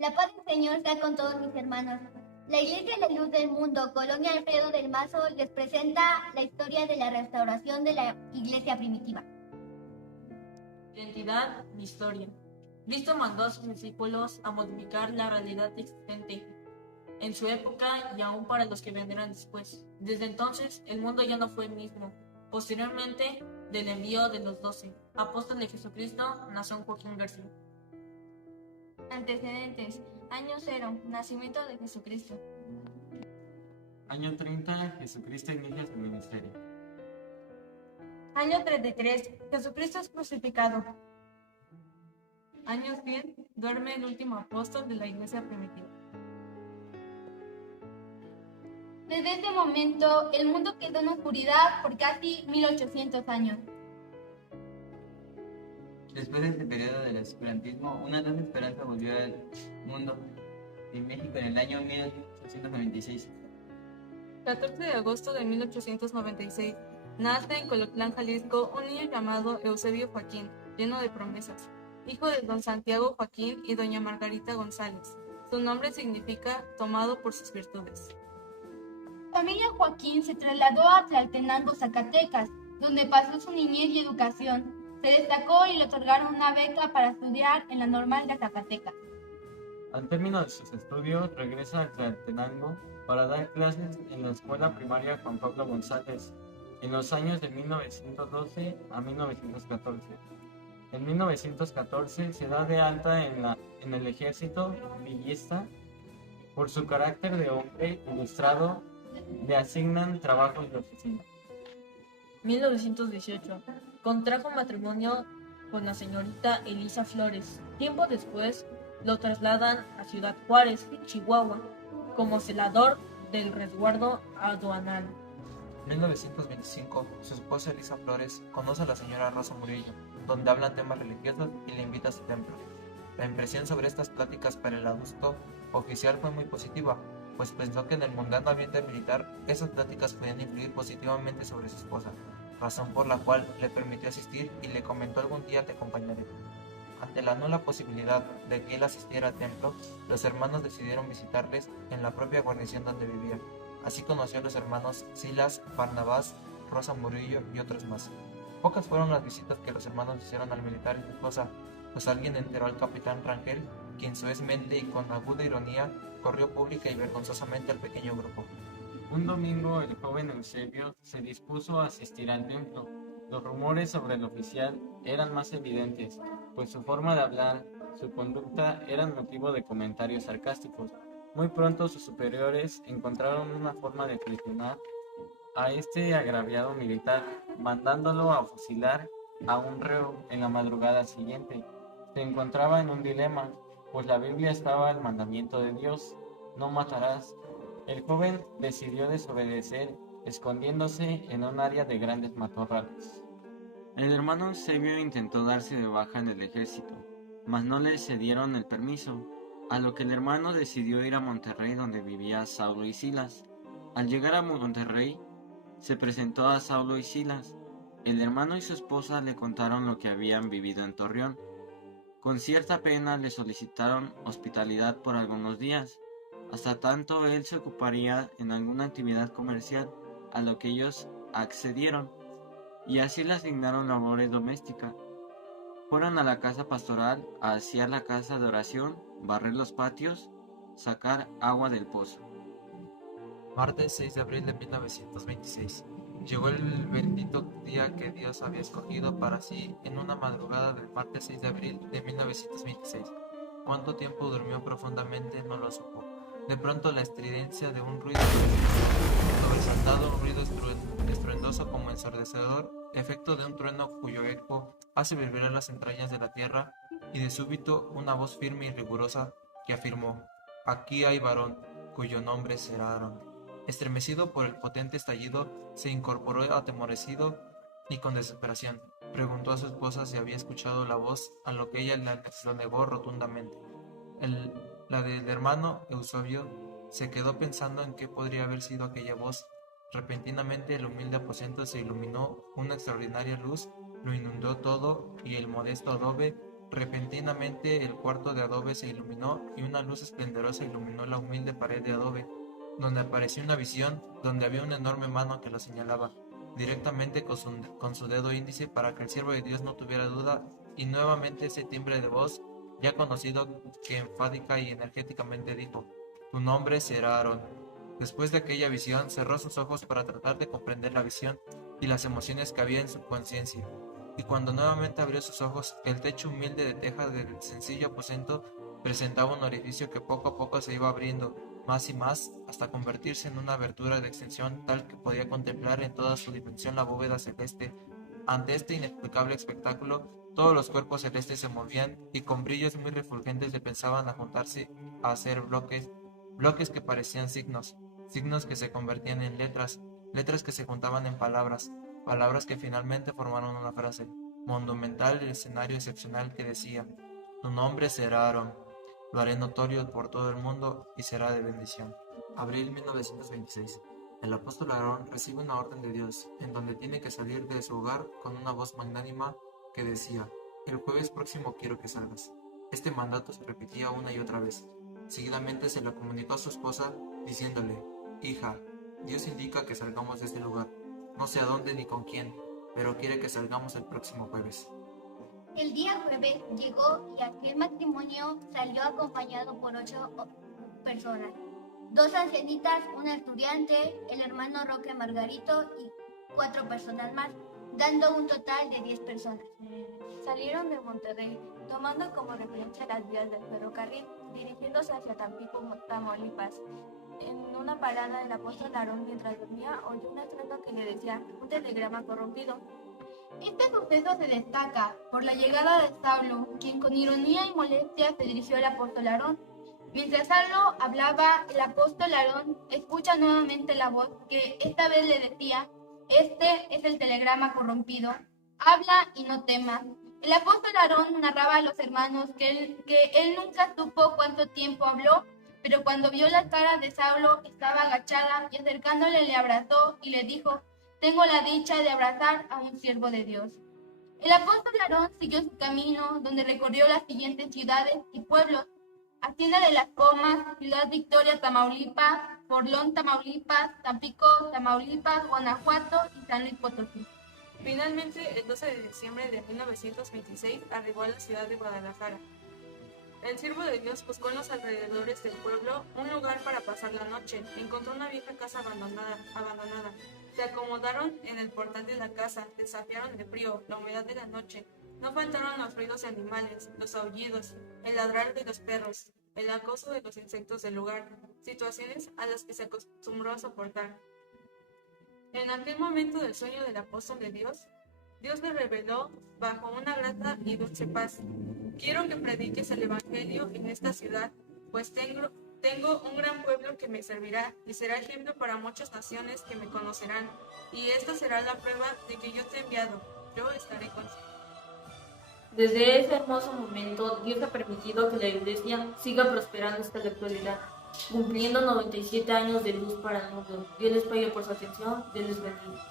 La paz del Señor sea con todos mis hermanos. La Iglesia La Luz del Mundo, Colonia Alfredo del Mazo, les presenta la historia de la restauración de la iglesia primitiva. Identidad y historia. Cristo mandó a sus discípulos a modificar la realidad existente en su época y aún para los que vendrán después. Desde entonces, el mundo ya no fue el mismo. Posteriormente, del envío de los 12 apóstoles de Jesucristo, nació Joaquín García. Antecedentes. Año 0. Nacimiento de Jesucristo. Año 30, Jesucristo inicia su ministerio. Año 33. Jesucristo es crucificado. Año 100, duerme el último apóstol de la iglesia primitiva. Desde ese momento, el mundo quedó en oscuridad por casi 1800 años. Después de este periodo del oscurantismo, una gran esperanza volvió al mundo en México en el año 1896. 14 de agosto de 1896, nace en Colotlán, Jalisco, un niño llamado Eusebio Joaquín, lleno de promesas, hijo de don Santiago Joaquín y doña Margarita González. Su nombre significa tomado por sus virtudes. Familia Joaquín se trasladó a Tlaltenango, Zacatecas, donde pasó su niñez y educación. Se destacó y le otorgaron una beca para estudiar en la Normal de Zacatecas. Al término de sus estudios, regresa a Tlaltenango para dar clases en la escuela primaria Juan Pablo González en los años de 1912 a 1914. En 1914 se da de alta en el ejército villista. Por su carácter de hombre ilustrado, le asignan trabajos de oficina. 1918, contrajo matrimonio con la señorita Elisa Flores. Tiempo después, lo trasladan a Ciudad Juárez, Chihuahua, como celador del resguardo aduanal. En 1925, su esposa Elisa Flores conoce a la señora Rosa Murillo, donde hablan temas religiosos y le invita a su templo. La impresión sobre estas pláticas para el adulto oficial fue muy positiva, pues pensó que en el mundano ambiente militar esas pláticas podían influir positivamente sobre su esposa, razón por la cual le permitió asistir y le comentó: algún día te acompañaré. Ante la nula posibilidad de que él asistiera al templo, los hermanos decidieron visitarles en la propia guarnición donde vivían. Así conoció a los hermanos Silas, Barnabás, Rosa Murillo y otros más. Pocas fueron las visitas que los hermanos hicieron al militar y su esposa, pues alguien enteró al capitán Rangel, quien suezmente y con aguda ironía corrió pública y vergonzosamente al pequeño grupo. Un domingo, el joven Eusebio se dispuso a asistir al templo. Los rumores sobre el oficial eran más evidentes, pues su forma de hablar, su conducta eran motivo de comentarios sarcásticos. Muy pronto sus superiores encontraron una forma de presionar a este agraviado militar, mandándolo a fusilar a un reo en la madrugada siguiente. Se encontraba en un dilema, pues la Biblia estaba el mandamiento de Dios: no matarás. El joven decidió desobedecer, escondiéndose en un área de grandes matorrales. El hermano Eusebio intentó darse de baja en el ejército, mas no le cedieron el permiso, a lo que el hermano decidió ir a Monterrey, donde vivía Saulo y Silas. Al llegar a Monterrey, se presentó a Saulo y Silas. El hermano y su esposa le contaron lo que habían vivido en Torreón. Con cierta pena le solicitaron hospitalidad por algunos días, hasta tanto él se ocuparía en alguna actividad comercial, a lo que ellos accedieron, y así le asignaron labores domésticas. Fueron a la casa pastoral a hacer la casa de oración, barrer los patios, sacar agua del pozo. Martes 6 de abril de 1926. Llegó el bendito día que Dios había escogido para sí en una madrugada del martes 6 de abril de 1926. Cuánto tiempo durmió profundamente no lo supo. De pronto la estridencia de un ruido sobresaltado, un ruido estruendoso como ensordecedor, efecto de un trueno cuyo eco hace vibrar las entrañas de la tierra, y de súbito una voz firme y rigurosa que afirmó: aquí hay varón, cuyo nombre será Aarón. Estremecido por el potente estallido, se incorporó atemorecido y con desesperación. Preguntó a su esposa si había escuchado la voz, a lo que ella lo negó rotundamente. La del hermano Eusebio se quedó pensando en qué podría haber sido aquella voz. Repentinamente el humilde aposento se iluminó, una extraordinaria luz lo inundó todo, y el modesto adobe Repentinamente el cuarto de adobe se iluminó y una luz esplendorosa iluminó la humilde pared de adobe, donde apareció una visión, donde había una enorme mano que lo señalaba directamente con su dedo índice para que el siervo de Dios no tuviera duda, y nuevamente ese timbre de voz, ya conocido, que enfática y enérgicamente dijo: tu nombre será Aarón. Después de aquella visión, cerró sus ojos para tratar de comprender la visión y las emociones que había en su conciencia. Y cuando nuevamente abrió sus ojos, el techo humilde de teja del sencillo aposento presentaba un orificio que poco a poco se iba abriendo, más y más, hasta convertirse en una abertura de extensión tal que podía contemplar en toda su dimensión la bóveda celeste. Ante este inexplicable espectáculo, todos los cuerpos celestes se movían y con brillos muy refulgentes le pensaban a juntarse a hacer bloques que parecían signos que se convertían en letras que se juntaban en palabras que finalmente formaron una frase monumental del escenario excepcional que decía: tu nombre será Aarón, lo haré notorio por todo el mundo y será de bendición. Abril 1926. El apóstol Aarón recibe una orden de Dios, en donde tiene que salir de su hogar con una voz magnánima que decía: el jueves próximo quiero que salgas. Este mandato se repetía una y otra vez. Seguidamente se lo comunicó a su esposa, diciéndole: hija, Dios indica que salgamos de este lugar. No sé a dónde ni con quién, pero quiere que salgamos el próximo jueves. El día jueves llegó y aquel matrimonio salió acompañado por 8 personas. 2 ancianitas, un estudiante, el hermano Roque Margarito y 4 personas más, dando un total de 10 personas. Salieron de Monterrey, tomando como referencia las vías del ferrocarril, dirigiéndose hacia Tampico, Tamaulipas. En una parada, el apóstol Aarón, mientras dormía, oyó un estruendo que le decía: un telegrama corrompido. Este suceso se destaca por la llegada de Saulo, quien con ironía y molestia se dirigió al apóstol Aarón. Mientras Saulo hablaba, el apóstol Aarón escucha nuevamente la voz que esta vez le decía: este es el telegrama corrompido, habla y no temas. El apóstol Aarón narraba a los hermanos que él nunca supo cuánto tiempo habló, pero cuando vio la cara de Saulo estaba agachada y acercándole le abrazó y le dijo: tengo la dicha de abrazar a un siervo de Dios. El apóstol Aarón siguió su camino, donde recorrió las siguientes ciudades y pueblos: Hacienda de las Comas, Ciudad Victoria, Tamaulipas, Forlón, Tamaulipas, Tampico, Tamaulipas, Guanajuato y San Luis Potosí. Finalmente, el 12 de diciembre de 1926, arribó a la ciudad de Guadalajara. El siervo de Dios buscó en los alrededores del pueblo un lugar para pasar la noche. Encontró una vieja casa abandonada. Se acomodaron en el portal de la casa, desafiaron el frío, la humedad de la noche. No faltaron los ruidos de animales, los aullidos, el ladrar de los perros, el acoso de los insectos del lugar, situaciones a las que se acostumbró a soportar. En aquel momento del sueño del apóstol de Dios, Dios le reveló bajo una grata y dulce paz: quiero que prediques el evangelio en esta ciudad, pues tengo un gran pueblo que me servirá y será ejemplo para muchas naciones que me conocerán, y esta será la prueba de que yo te he enviado. Yo estaré contigo. Desde ese hermoso momento, Dios ha permitido que la Iglesia siga prosperando hasta la actualidad, cumpliendo 97 años de luz para el mundo. Dios les pague por su atención. Dios les bendiga.